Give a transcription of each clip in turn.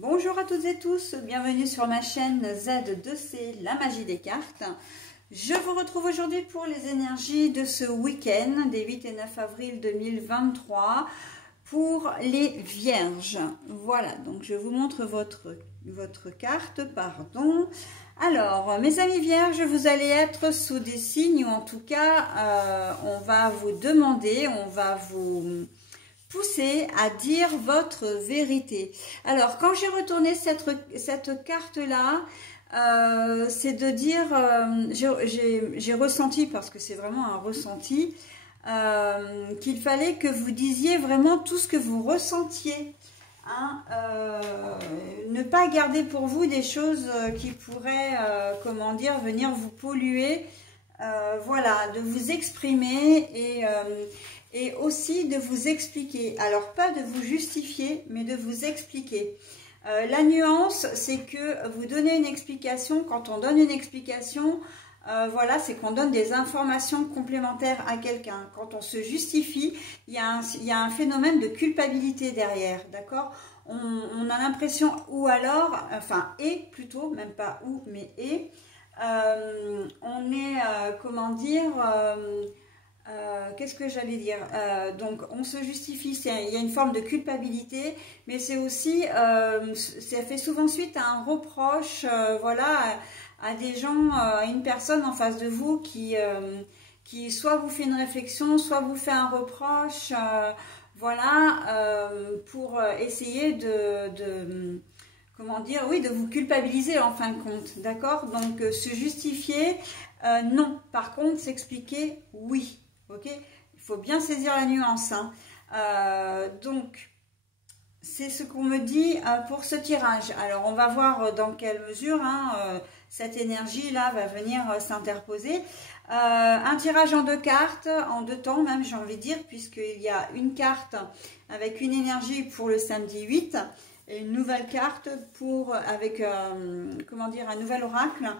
Bonjour à toutes et tous, bienvenue sur ma chaîne Z2C, la magie des cartes. Je vous retrouve aujourd'hui pour les énergies de ce week-end des 8 et 9 avril 2023 pour les vierges. Voilà, donc je vous montre votre carte, pardon. Alors, mes amis vierges, vous allez être sous des signes, ou en tout cas, on va vous demander, on va vous pousser à dire votre vérité. Alors, quand j'ai retourné cette carte-là, c'est de dire, j'ai ressenti, parce que c'est vraiment un ressenti, qu'il fallait que vous disiez vraiment tout ce que vous ressentiez. Hein, ne pas garder pour vous des choses qui pourraient, comment dire, venir vous polluer. Voilà, de vous exprimer et aussi de vous expliquer. Alors, pas de vous justifier, mais de vous expliquer. La nuance, c'est que vous donnez une explication. Quand on donne une explication, voilà, c'est qu'on donne des informations complémentaires à quelqu'un. Quand on se justifie, il y a un phénomène de culpabilité derrière, d'accord? On a l'impression, ou alors, enfin, et plutôt, même pas ou, mais et, on est, comment dire... qu'est-ce que j'allais dire, donc on se justifie, il y a une forme de culpabilité, mais c'est aussi, ça fait souvent suite à un reproche, voilà, à des gens, à une personne en face de vous qui soit vous fait une réflexion, soit vous fait un reproche, voilà, pour essayer de comment dire, oui, de vous culpabiliser en fin de compte, d'accord? Donc se justifier, non. Par contre, s'expliquer, oui. Ok, il faut bien saisir la nuance. Hein. Donc, c'est ce qu'on me dit pour ce tirage. Alors, on va voir dans quelle mesure cette énergie-là va venir s'interposer. Un tirage en deux cartes, en deux temps même, j'ai envie de dire, puisqu'il y a une carte avec une énergie pour le samedi 8 et une nouvelle carte pour, avec, comment dire, un nouvel oracle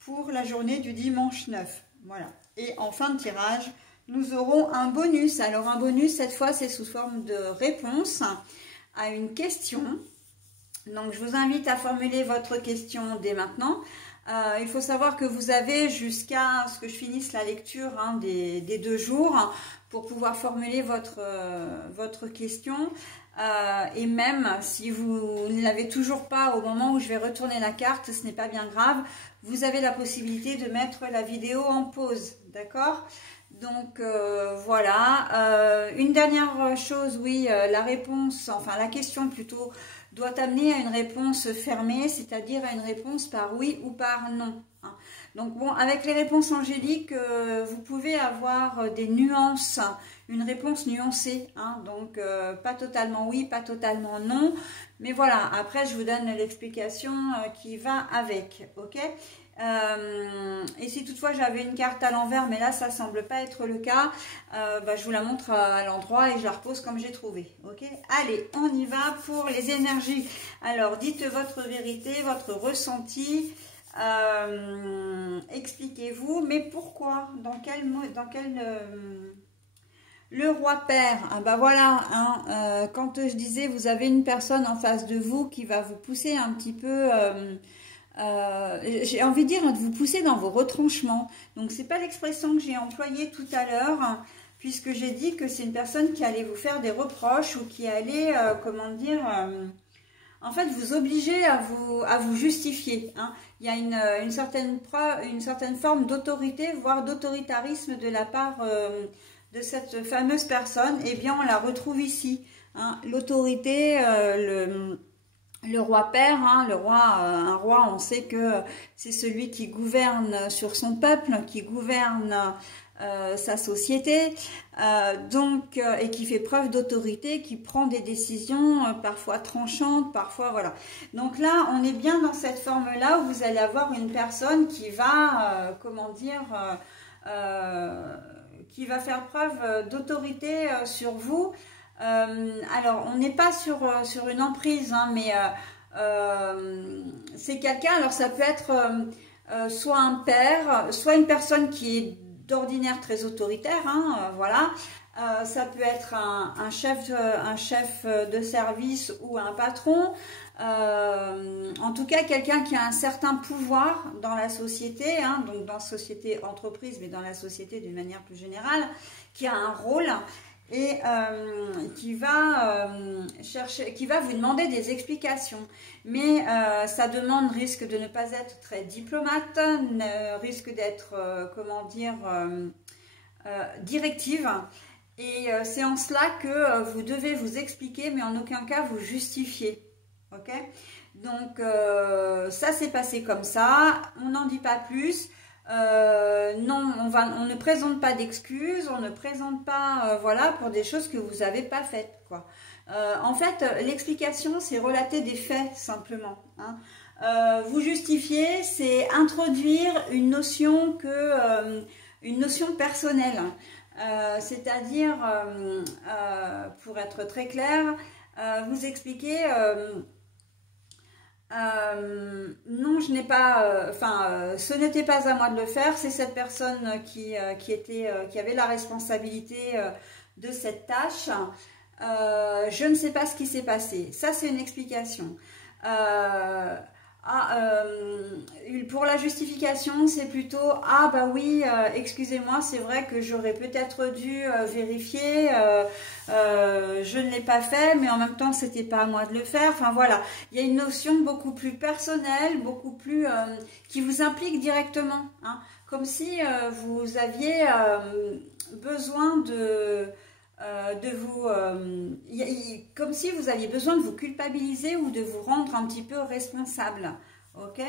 pour la journée du dimanche 9. Voilà. Et en fin de tirage, nous aurons un bonus. Alors, un bonus, cette fois, c'est sous forme de réponse à une question. Donc, je vous invite à formuler votre question dès maintenant. Il faut savoir que vous avez jusqu'à ce que je finisse la lecture des 2 jours pour pouvoir formuler votre question. Et même si vous ne l'avez toujours pas au moment où je vais retourner la carte, ce n'est pas bien grave. Vous avez la possibilité de mettre la vidéo en pause, d'accord ? Donc voilà, une dernière chose, oui, la réponse, enfin la question plutôt, doit amener à une réponse fermée, c'est-à-dire à une réponse par oui ou par non. Hein. Donc bon, avec les réponses angéliques, vous pouvez avoir des nuances, une réponse nuancée, hein, donc pas totalement oui, pas totalement non, mais voilà, après je vous donne l'explication qui va avec, ok ? Et si toutefois j'avais une carte à l'envers, mais là ça semble pas être le cas, je vous la montre à l'endroit et je la repose comme j'ai trouvé. Ok, allez, on y va pour les énergies. Alors dites votre vérité, votre ressenti, expliquez-vous, mais pourquoi, le roi père, voilà, hein, quand je disais vous avez une personne en face de vous qui va vous pousser un petit peu, j'ai envie de dire de vous pousser dans vos retranchements. Donc c'est pas l'expression que j'ai employée tout à l'heure, puisque j'ai dit que c'est une personne qui allait vous faire des reproches ou qui allait, comment dire, en fait vous obliger à vous justifier. Hein. Il y a une certaine forme d'autorité, voire d'autoritarisme de la part de cette fameuse personne. Eh bien on la retrouve ici. Hein. L'autorité, le roi père, hein, un roi, on sait que c'est celui qui gouverne sur son peuple, qui gouverne sa société, et qui fait preuve d'autorité, qui prend des décisions parfois tranchantes, parfois voilà. Donc là, on est bien dans cette forme-là où vous allez avoir une personne qui va, comment dire, qui va faire preuve d'autorité sur vous. Alors, on n'est pas sur une emprise, hein, mais c'est quelqu'un, alors ça peut être soit un père, soit une personne qui est d'ordinaire très autoritaire, hein, voilà, Ça peut être un chef de service ou un patron. En tout cas, quelqu'un qui a un certain pouvoir dans la société, hein, donc dans la société entreprise, mais dans la société d'une manière plus générale, qui a un rôle et qui va vous demander des explications. Mais sa demande risque de ne pas être très diplomate, risque d'être, comment dire, directive. Et c'est en cela que vous devez vous expliquer, mais en aucun cas vous justifier. Ok? Donc, ça s'est passé comme ça. On n'en dit pas plus. Non, on ne présente pas d'excuses. On ne présente pas, voilà, pour des choses que vous n'avez pas faites, quoi. En fait, l'explication, c'est relater des faits, simplement. Hein. Vous justifier, c'est introduire une notion personnelle. C'est-à-dire, pour être très clair, vous expliquer, non, je n'ai pas, ce n'était pas à moi de le faire, c'est cette personne qui avait la responsabilité de cette tâche. Je ne sais pas ce qui s'est passé. Ça, c'est une explication. Pour la justification, c'est plutôt « Ah bah oui, excusez-moi, c'est vrai que j'aurais peut-être dû vérifier, je ne l'ai pas fait, mais en même temps, c'était pas à moi de le faire. » Enfin voilà, il y a une notion beaucoup plus personnelle, beaucoup plus qui vous implique directement, hein, comme si vous aviez besoin comme si vous aviez besoin de vous culpabiliser ou de vous rendre un petit peu responsable. Ok,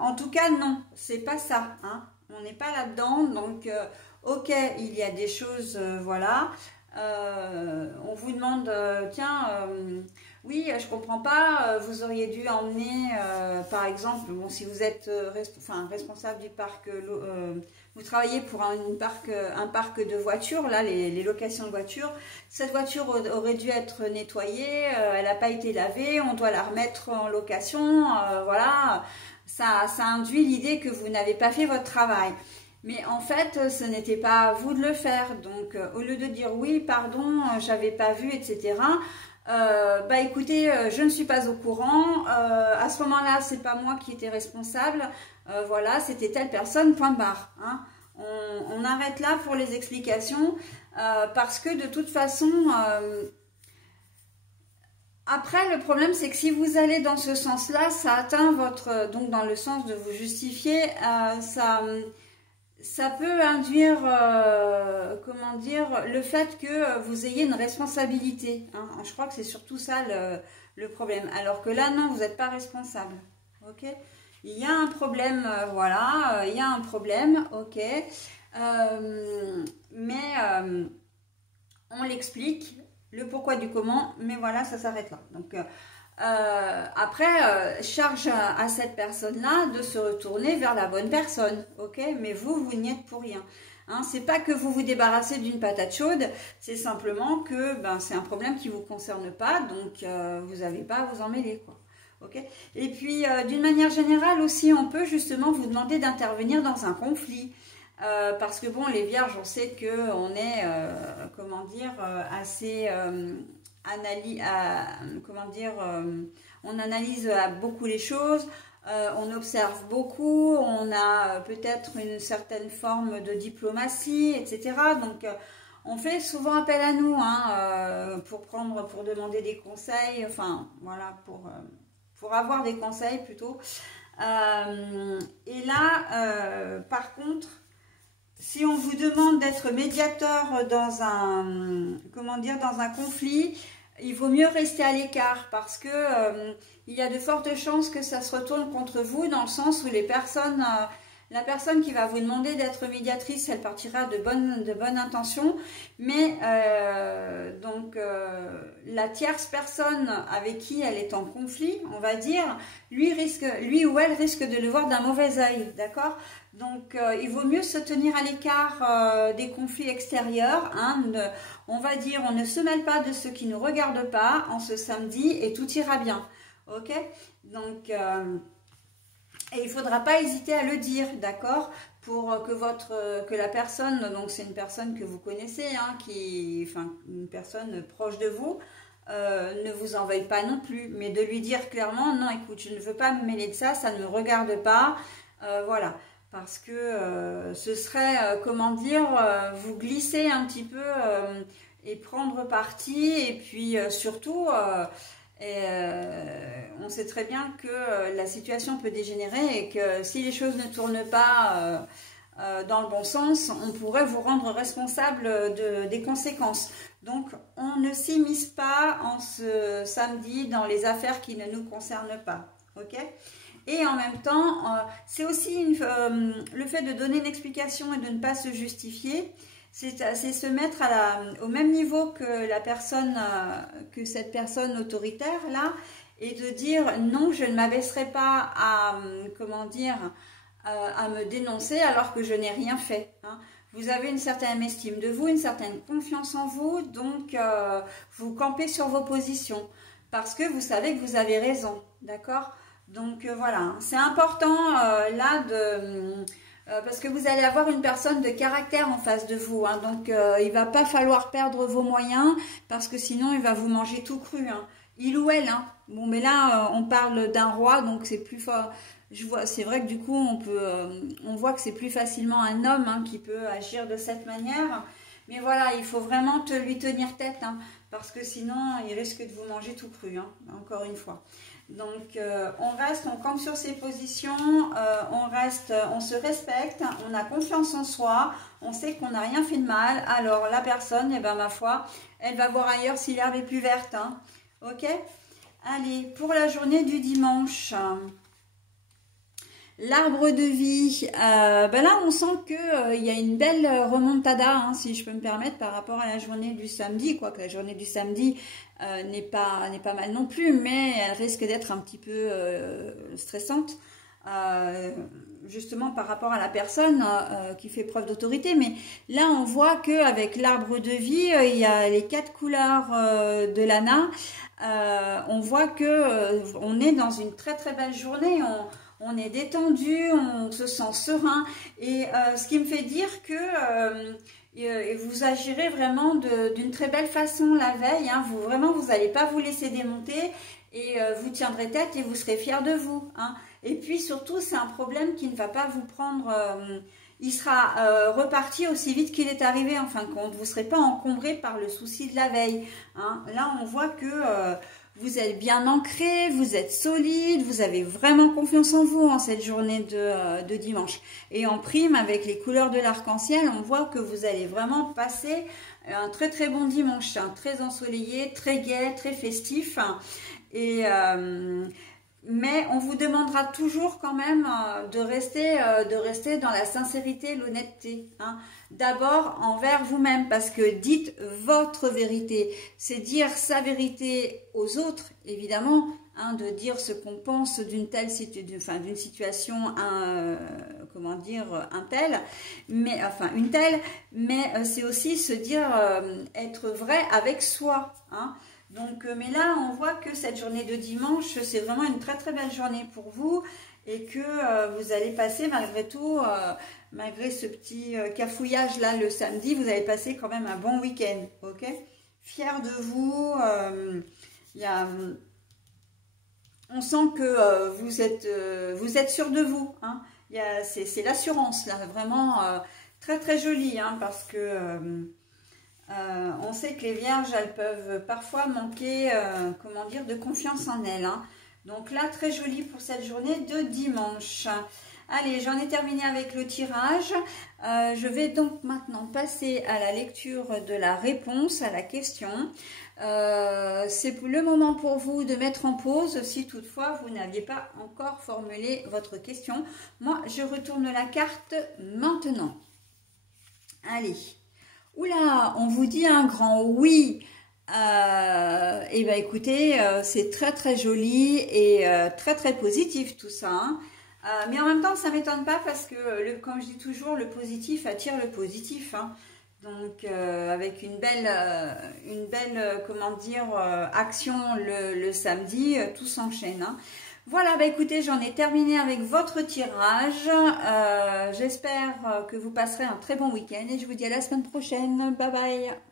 en tout cas, non, c'est pas ça. Hein, on n'est pas là-dedans. Donc, ok, il y a des choses, voilà. On vous demande, tiens, oui, je comprends pas, vous auriez dû emmener, par exemple, bon, si vous êtes responsable du parc, vous travaillez pour un parc de voitures, là, les locations de voitures, cette voiture aurait dû être nettoyée, elle n'a pas été lavée, on doit la remettre en location, voilà, ça induit l'idée que vous n'avez pas fait votre travail. Mais en fait, ce n'était pas à vous de le faire. Donc, au lieu de dire oui, pardon, j'avais pas vu, etc. Bah écoutez, je ne suis pas au courant. À ce moment-là, c'est pas moi qui étais responsable. Voilà, c'était telle personne. Point barre. Hein. On arrête là pour les explications parce que de toute façon. Après, le problème, c'est que si vous allez dans ce sens-là, ça atteint votre, donc dans le sens de vous justifier, ça peut induire, comment dire, le fait que vous ayez une responsabilité. Hein. Je crois que c'est surtout ça le problème. Alors que là, non, vous n'êtes pas responsable. Ok ? Il y a un problème, voilà, il y a un problème, ok. Mais on l'explique, le pourquoi du comment, mais voilà, ça s'arrête là. Donc, après, charge à cette personne-là de se retourner vers la bonne personne, ok? Mais vous n'y êtes pour rien. Hein, c'est pas que vous vous débarrassez d'une patate chaude, c'est simplement que c'est un problème qui ne vous concerne pas, donc vous n'avez pas à vous en mêler, quoi. Ok? Et puis, d'une manière générale aussi, on peut justement vous demander d'intervenir dans un conflit. Parce que bon, les vierges, on sait qu'on est, comment dire, assez... on analyse beaucoup les choses, on observe beaucoup, on a peut-être une certaine forme de diplomatie, etc. Donc, on fait souvent appel à nous hein, pour demander des conseils, enfin, voilà, pour avoir des conseils plutôt. Et là, par contre, si on vous demande d'être médiateur dans dans un conflit, il vaut mieux rester à l'écart parce que il y a de fortes chances que ça se retourne contre vous dans le sens où la personne qui va vous demander d'être médiatrice, elle partira de bonnes intentions, mais la tierce personne avec qui elle est en conflit, on va dire, lui ou elle risque de le voir d'un mauvais œil, d'accord ? Donc, il vaut mieux se tenir à l'écart des conflits extérieurs. Hein, on va dire, on ne se mêle pas de ce qui ne nous regarde pas en ce samedi et tout ira bien. Ok ? Donc, Et il ne faudra pas hésiter à le dire, d'accord? Pour que la personne, donc c'est une personne que vous connaissez, hein, enfin une personne proche de vous, ne vous en veuille pas non plus, mais de lui dire clairement, non, écoute, je ne veux pas me mêler de ça, ça ne me regarde pas, voilà, parce que ce serait, comment dire, vous glisser un petit peu et prendre parti, et puis surtout, on sait très bien que la situation peut dégénérer et que si les choses ne tournent pas dans le bon sens, on pourrait vous rendre responsable des conséquences. Donc, on ne s'immisce pas en ce samedi dans les affaires qui ne nous concernent pas. Ok? Et en même temps, c'est aussi le fait de donner une explication et de ne pas se justifier. C'est se mettre au même niveau que que cette personne autoritaire là, et de dire non, je ne m'abaisserai pas à, comment dire, à me dénoncer alors que je n'ai rien fait. Hein. Vous avez une certaine estime de vous, une certaine confiance en vous, donc vous campez sur vos positions parce que vous savez que vous avez raison, d'accord? Donc voilà, c'est important là parce que vous allez avoir une personne de caractère en face de vous, hein, donc il va pas falloir perdre vos moyens parce que sinon il va vous manger tout cru, hein. Il ou elle, hein. Bon, mais là on parle d'un roi, donc c'est plus fort. C'est vrai que du coup on voit que c'est plus facilement un homme, hein, qui peut agir de cette manière. Mais voilà, il faut vraiment lui tenir tête, hein, parce que sinon il risque de vous manger tout cru, hein, encore une fois. Donc on campe sur ses positions, on se respecte, on a confiance en soi, on sait qu'on n'a rien fait de mal. Alors la personne, eh ben, ma foi, elle va voir ailleurs si l'herbe est plus verte, hein. Ok? Allez, pour la journée du dimanche, l'arbre de vie, ben là on sent qu'il y a une belle remontada, hein, si je peux me permettre, par rapport à la journée du samedi, quoique la journée du samedi n'est pas mal non plus, mais elle risque d'être un petit peu stressante, justement par rapport à la personne qui fait preuve d'autorité. Mais là on voit qu'avec l'arbre de vie, il y a les 4 couleurs de l'ANA, on voit que on est dans une très très belle journée, on est détendu, on se sent serein, et ce qui me fait dire que vous agirez vraiment d'une très belle façon la veille, hein. Vous n'allez pas vous laisser démonter, et vous tiendrez tête et vous serez fiers de vous, hein. Et puis surtout, c'est un problème qui ne va pas vous prendre, il sera reparti aussi vite qu'il est arrivé en fin de compte. Vous ne serez pas encombré par le souci de la veille, hein. Là, on voit que vous êtes bien ancré, vous êtes solide, vous avez vraiment confiance en vous en cette journée de dimanche. Et en prime, avec les couleurs de l'arc-en-ciel, on voit que vous allez vraiment passer un très très bon dimanche, hein, très ensoleillé, très gai, très festif. Et mais on vous demandera toujours quand même de rester dans la sincérité, l'honnêteté, hein. D'abord envers vous-même, parce que dites votre vérité, c'est dire sa vérité aux autres, évidemment, hein, de dire ce qu'on pense d'une situation, comment dire, une telle, mais c'est aussi se dire être vrai avec soi, hein. Donc, mais là, on voit que cette journée de dimanche, c'est vraiment une très très belle journée pour vous, et que vous allez passer malgré tout, malgré ce petit cafouillage là le samedi, vous allez passer quand même un bon week-end, ok? Fier de vous, on sent que vous êtes sûr de vous, hein? C'est l'assurance là, vraiment très très jolie, hein, parce que on sait que les vierges, elles peuvent parfois manquer, comment dire, de confiance en elles, hein. Donc là, très joli pour cette journée de dimanche. Allez, j'en ai terminé avec le tirage. Je vais donc maintenant passer à la lecture de la réponse à la question. C'est le moment pour vous de mettre en pause si toutefois vous n'aviez pas encore formulé votre question. Moi, je retourne la carte maintenant. Allez. Oula, on vous dit un grand oui. Et ben écoutez, c'est très très joli et très très positif tout ça, hein. Mais en même temps, ça m'étonne pas parce que, comme je dis toujours, le positif attire le positif, hein. Donc avec une belle comment dire, action le samedi, tout s'enchaîne, hein. Voilà, bah écoutez, j'en ai terminé avec votre tirage. J'espère que vous passerez un très bon week-end et je vous dis à la semaine prochaine. Bye bye.